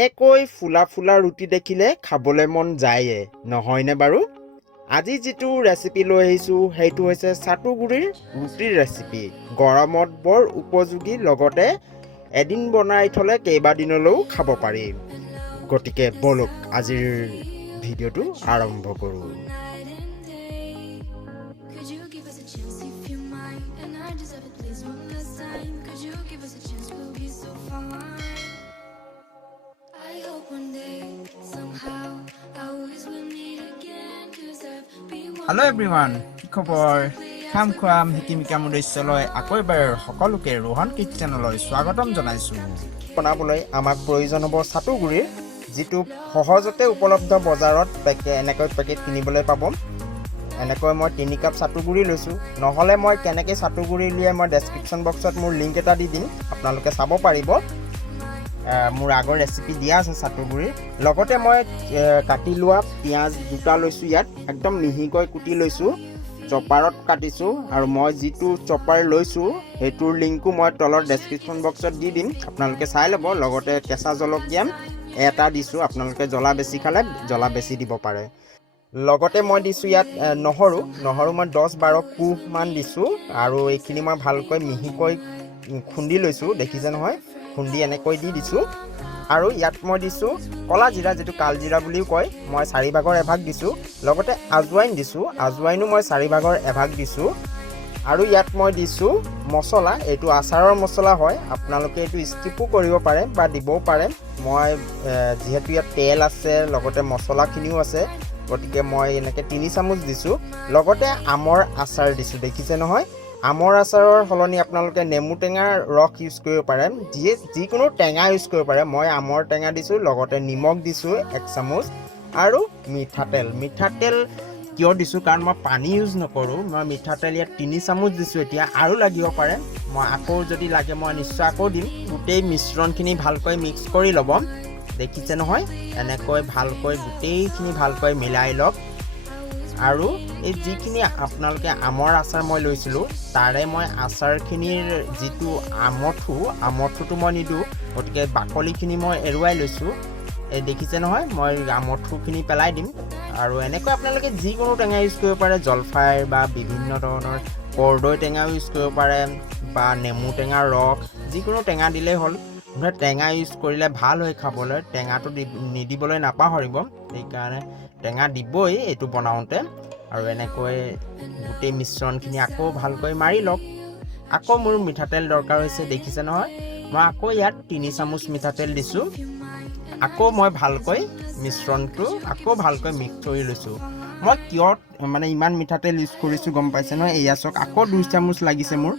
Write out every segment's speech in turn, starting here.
একৈ ফুলা ফুলা ৰুটি দেখিলে খাবলৈ মন যায়ে নহয়নে বাৰু আজি যেটো ৰেচিপি লৈ আহিছো সেইটো হৈছে সাতু গুড়িৰ ৰুটিৰ ৰেচিপি গৰমত বৰ উপযোগী লগতে এদিন বনাই থলে কেইবাদিনলৈও খাব পাৰি গতিকে বলক আজিৰ ভিডিঅ'টো আৰম্ভ কৰো Hello everyone, কি খবৰ খাম খুৱাম হিকিমিকাম উদ্দেশ্যলৈ আকৌ এবাৰ সকলোকে ৰোহন কিচেনলৈ স্বাগতম জনাইছো বনাবলৈ আমাক প্ৰয়োজন হ'ব সাতু গুড়িৰ যেটো সহজতে উপলব্ধ বজাৰত এনেকৈ পেকেট কিনিবলৈ পাব এনেকৈ মই 3 কাপ সাতু গুড়ি লৈছো নহলে মই কেনেকৈ সাতু গুড়ি লিয়ে মই ডেসক্ৰিপচন বক্সত মোৰ লিংক এটা দি দিম আপোনালোকে চাব পাৰিব মোৰ আগৰ ৰেচিপি দিয়া আছে সাতু গুড়িৰ লগতে মই কাটি লোৱা পিয়াজ দুটা লৈছো ইয়াত একদম মিহিকৈ কুটি লৈছো চপাৰত কাটিছো আৰু মই যেটো চপাৰ লৈছো হেতুৰ লিংকও মই তলৰ ডেসক্ৰিপচন বক্সত দি দিম আপোনালোকে চাই ল'ব লগতে কেঁচা জলকীয়া এটা দিছো আপোনালোকে জ্বলা বেছি খালে জ্বলা বেছি দিব পাৰে লগতে মই দিছো ইয়াত নহৰু মই 10-12 কুহ মান দিছো আৰু এইখিনি মই ভালকৈ মিহিকৈ খুন্দি লৈছো দেখিছে নহয় খুন্দি এনেকৈ দি দিছো আৰু ইয়াত মই দিছো কলা জিৰা যেটো কাল জিৰা বুলিও কয় মই 4 ভাগৰ এভাগ দিছো লগতে আজওয়াইন দিছো আজওয়াইনো মই 4 ভাগৰ এভাগ দিছো আৰু ইয়াত মই দিছো মছলা এটো আচাৰৰ মছলা হয় আপোনালোকে এটো স্কিপও কৰিব পাৰে বা দিবও পাৰে মই যেহেতু ইয়াত তেল আছে লগতে মছলাখিনিও আছে গতিকে মই এনেকৈ 3 চামুচ দিছো লগতে আমৰ আচাৰ দিছো দেখিছে নহয় আমৰ আচাৰৰ হলনি আপোনালোকে নেমু টেঙাৰ ৰস ইউজ কৰিব পাৰে যিকোনো টেঙা ইউজ কৰিব পাৰে মই আমৰ টেঙা দিছো লগতে নিমখ দিছো 1 চামুচ আৰু মিঠাতেল কিয় দিছো কাৰণ মই পানী ইউজ নকৰো মই মিঠাতেল ইয়াত 3 চামুচ দিছো এতিয়া আৰু লাগিব পাৰে মই আকৌ যদি লাগে মই নিশ্চয় আকৌ দিম গোটেই মিশ্ৰণখিনি ভালকৈ মিক্স কৰি ল'ব দেখিছে নহয় এনেকৈ ভালকৈ গোটেইখিনি ভালকৈ মিলাই লওক আৰু এই যিখিনি আপোনালোকে আমৰ আচাৰ মই লৈছিলো তাৰে মই আচাৰখিনিৰ যেটো আমঠুটো মই নিদু গতিকে বাকলিখিনি মই এৰুৱাই লৈছো এই দেখিছে নহয় মই আমঠুখিনি পেলাই দিম আৰু এনেকৈ আপোনালোকে যিকোনো টেঙা ইউজ কৰিব পাৰে জলফাই বা বিভিন্ন ধৰণৰ কৰদৈ টেঙা ইউজ কৰিব পাৰে বা নেমু টেঙাৰ ৰস যিকোনো টেঙা দিলেই হ'ল টেঙা ইউজ কৰিলে ভাল হয় খাবলৈ টেঙাটো নিদিবলৈ নাপাহৰিব সেইকাৰণে টেঙা দিবই এটো বনাওঁতে আৰু এনেকৈ গোটেই মিশ্ৰণখিনি আকৌ ভালকৈ মাৰি লওক আকৌ মোৰ মিঠাতেল দৰকাৰ হৈছে দেখিছে নহয় মই আকৌ ইয়াত 3 চামুচ মিঠাতেল দিছো আকৌ মই ভালকৈ মিশ্ৰণটো আকৌ ভালকৈ মিক্স কৰি লৈছো মই কিয় মানে ইমান মিঠাতেল ইউজ কৰিছো গম পাইছে নহয় এয়া চক আকৌ 2 চামুচ লাগিছে মোৰ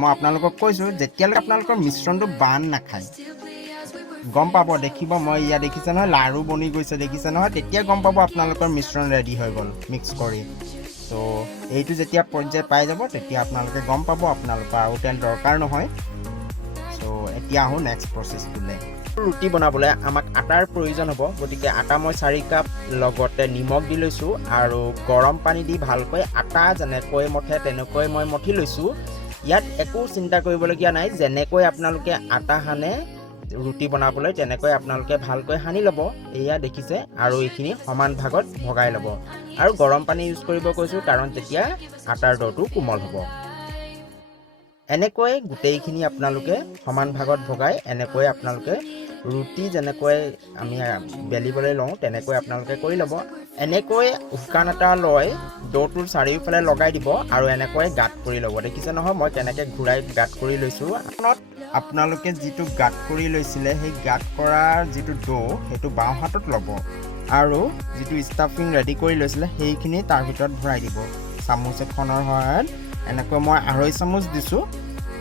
মই আপোনালোকক কৈছো যেতিয়ালৈ আপোনালোকৰ মিশ্ৰণটো বান নাখায় গম পাব দেখিব মই ইয়া দেখিছে নহয় লাৰু বনি গৈছে দেখিছে নহয় তেতিয়া গম পাব আপোনালোকৰ মিশ্ৰণ ৰেডি হৈ গল মিক্স কৰি সো এইটো যেতিয়া পৰ্যায় পাই যাব তেতিয়া আপোনালোকে গম পাব আপোনালোকৰ আৰু তেল দৰকাৰ নহয় সো এতিয়া আহো নেক্সট প্ৰসেছটোলে ৰুটি বনাবলৈ আমাক আটাৰ প্ৰয়োজন হ'ব গতিকে আটা মই 4 কাপ লগতে নিমখ দি লৈছো আৰু গৰম পানী দি ভালকৈ আটা যেনেকৈ মঠে তেনেকৈ মই মঠি লৈছো ইয়াত একো চিন্তা কৰিবলগীয়া নাই যেনেকৈ আপোনালোকে আটা হানে ৰুটি বনাবলৈ তেনেকৈ আপোনালোকে ভালকৈ হানি ল'ব এয়া দেখিছে আৰু এইখিনি সমান ভাগত ভগাই ল'ব আৰু গৰম পানী ইউজ কৰিব কৈছো কাৰণ তেতিয়া আটাৰ ডটো কোমল হ'ব এনেকৈ গোটেইখিনি আপোনালোকে সমান ভাগত ভগাই এনেকৈ আপোনালোকে ৰুটি যেনেকৈ আমি বেলিবলৈ লওঁ তেনেকৈ আপোনালোকে কৰি ল'ব এনেকৈ শুকান আটা লৈ ডটোৰ চাৰিওফালে লগাই দিব আৰু এনেকৈ গাঁত কৰি ল'ব দেখিছে নহয় মই কেনেকৈ ঘূৰাই গাঁত কৰি লৈছো আপোনালোকে যেটো গাঁত কৰি লৈছিলে সেই গাঁত কৰাৰ যেটো ডো হেতু বাও হাতত ল'ব আৰু যেটো ষ্টাফিং ৰেডি কৰি লৈছিলে সেইখিনি তাৰ ভিতৰত ভৰাই দিব চামুচ এখনৰ সহায়ত এনেকৈ মই 2.5 চামুচ দিছো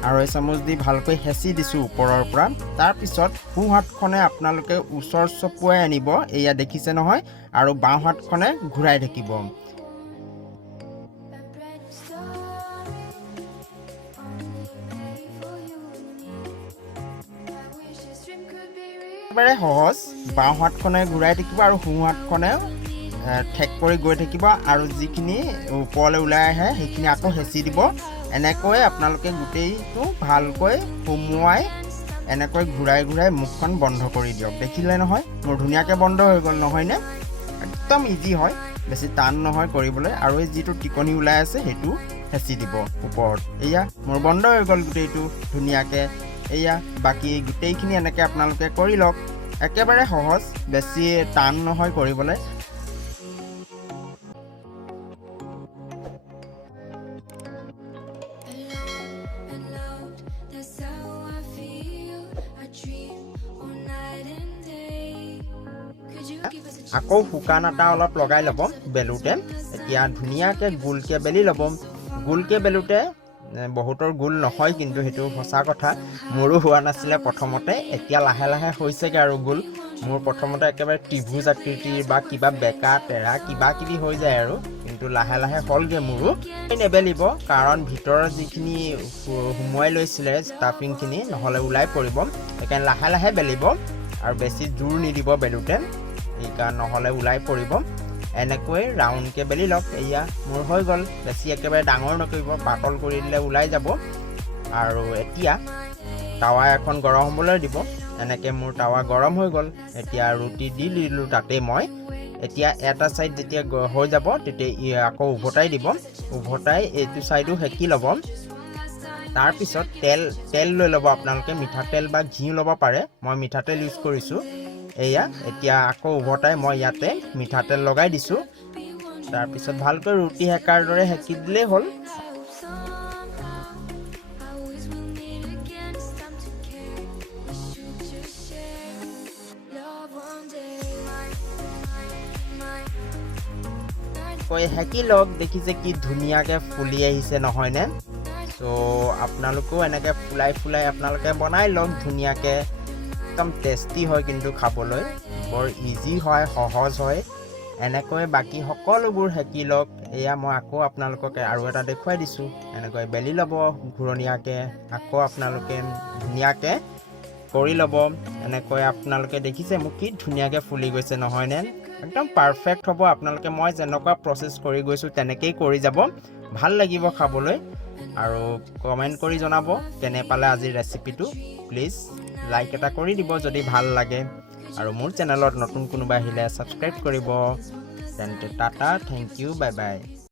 2.5 চামুচ দি ভালকৈ হেঁচি দিছো ওপৰৰ পৰা তাৰ পিছত সোঁ হাতখনে আপোনালোকে ওচৰ চপুৱাই আনিব এয়া দেখিছে নহয় আৰু বাও হাতখনে ঘূৰাই থাকিব একেবাৰে সহজ বাও হাতখনে ঘূৰাই থাকিব আৰু সোঁ হাতখনে ঠেক কৰি গৈ থাকিব আৰু যিখিনি ওপৰলৈ ওলাই আহে সেইখিনি আকৌ হেঁচি দিব এনেকৈ আপোনালোকে গোটেইটো ভালকৈ সুমুৱাই এনেকৈ ঘূৰাই ঘূৰাই মুখখন বন্ধ কৰি দিয়ক। দেখিলে নহয় মোৰ ধুনীয়াকৈ বন্ধ হৈ গ'ল নহয়নে? একদম ইজি হয়, বেছি টান নহয় কৰিবলৈ। আৰু এই যিটো টিকনি ওলাই আছে সেইটো হেঁচি দিব ওপৰত। এয়া মোৰ বন্ধ হৈ গ'ল গোটেইটো ধুনীয়াকৈ। এয়া বাকী গোটেইখিনি এনেকৈ আপোনালোকে কৰি লওক। একেবাৰে সহজ, বেছি টান নহয় কৰিবলৈ। আকৌ শুকান আটা অলপ লগাই ল'ব বেলোতে। এতিয়া ধুনীয়াকৈ গোলকৈ বেলি ল'ব। গোলকৈ বেলোতে বহুতৰ গোল নহয়, কিন্তু সেইটো সঁচা কথা। মোৰো হোৱা নাছিলে প্ৰথমতে, এতিয়া লাহে লাহে হৈছেগৈ আৰু গোল। মোৰ প্ৰথমতে একেবাৰে ত্ৰিভুজ আকৃতিৰ বা কিবা বেকা তেৰা কিবা কিবি হৈ যায় আৰু, কিন্তু লাহে লাহে হ'লগৈ মোৰো। নেবেলিব, কাৰণ ভিতৰৰ যিখিনি সুমুৱাই লৈছিলে ষ্টাফিংখিনি নহ'লে ওলাই পৰিব। সেইকাৰণে লাহে লাহে বেলিব আৰু বেছি জোৰ নিদিব বেলোতে, সেইকাৰণে নহ'লে ওলাই পৰিব। এনেকৈ ৰাউণ্ডকৈ বেলি লওক। এয়া মোৰ হৈ গ'ল। বেছি একেবাৰে ডাঙৰ নকৰিব, পাতল কৰি দিলে ওলাই যাব। আৰু এতিয়া টাৱা এখন গৰম হ'বলৈ দিব। এনেকৈ মোৰ টাৱা গৰম হৈ গ'ল। এতিয়া ৰুটি দি দিলোঁ তাতেই মই। এতিয়া এটা ছাইড যেতিয়া হৈ যাব তেতিয়া আকৌ উভতাই দিব। উভতাই এইটো ছাইডো সেকি ল'ব। তাৰপিছত তেল লৈ ল'ব আপোনালোকে, মিঠাতেল বা ঘিউ ল'ব পাৰে। মই মিঠাতেল ইউজ কৰিছোঁ। এয়া এতিয়া আকৌ উভতাই মই ইয়াতে মিঠাতেল লগাই দিছোঁ। তাৰপিছত ভালকৈ ৰুটি সেকাৰ দৰে সেকি দিলেই হ'ল। সেকি লওক। দেখিছে কি ধুনীয়াকৈ ফুলি আহিছে নহয়নে? ত' আপোনালোকেও এনেকৈ ফুলাই ফুলাই আপোনালোকে বনাই লওক ধুনীয়াকৈ। একদম টেষ্টি হয়, কিন্তু খাবলৈ বৰ ইজি হয়, সহজ হয়। এনেকৈ বাকী সকলোবোৰ সেকি লওক। এয়া মই আকৌ আপোনালোকক আৰু এটা দেখুৱাই দিছোঁ। এনেকৈ বেলি ল'ব ঘূৰণীয়াকৈ। আকৌ আপোনালোকে ধুনীয়াকৈ কৰি ল'ব। এনেকৈ আপোনালোকে দেখিছে মোক কি ধুনীয়াকৈ ফুলি গৈছে নহয়নে? একদম পাৰফেক্ট হ'ব। আপোনালোকে মই যেনেকুৱা প্ৰচেছ কৰি গৈছোঁ তেনেকেই কৰি যাব, ভাল লাগিব খাবলৈ। আৰু কমেণ্ট কৰি জনাব কেনে পালে আজিৰ ৰেচিপিটো। প্লিজ লাইক এটা কৰি দিব যদি ভাল লাগে। আৰু মোৰ চেনেলত নতুন কোনোবা আহিলে ছাবস্ক্ৰাইব কৰিব। তেন্তে tata, thank you, bye by.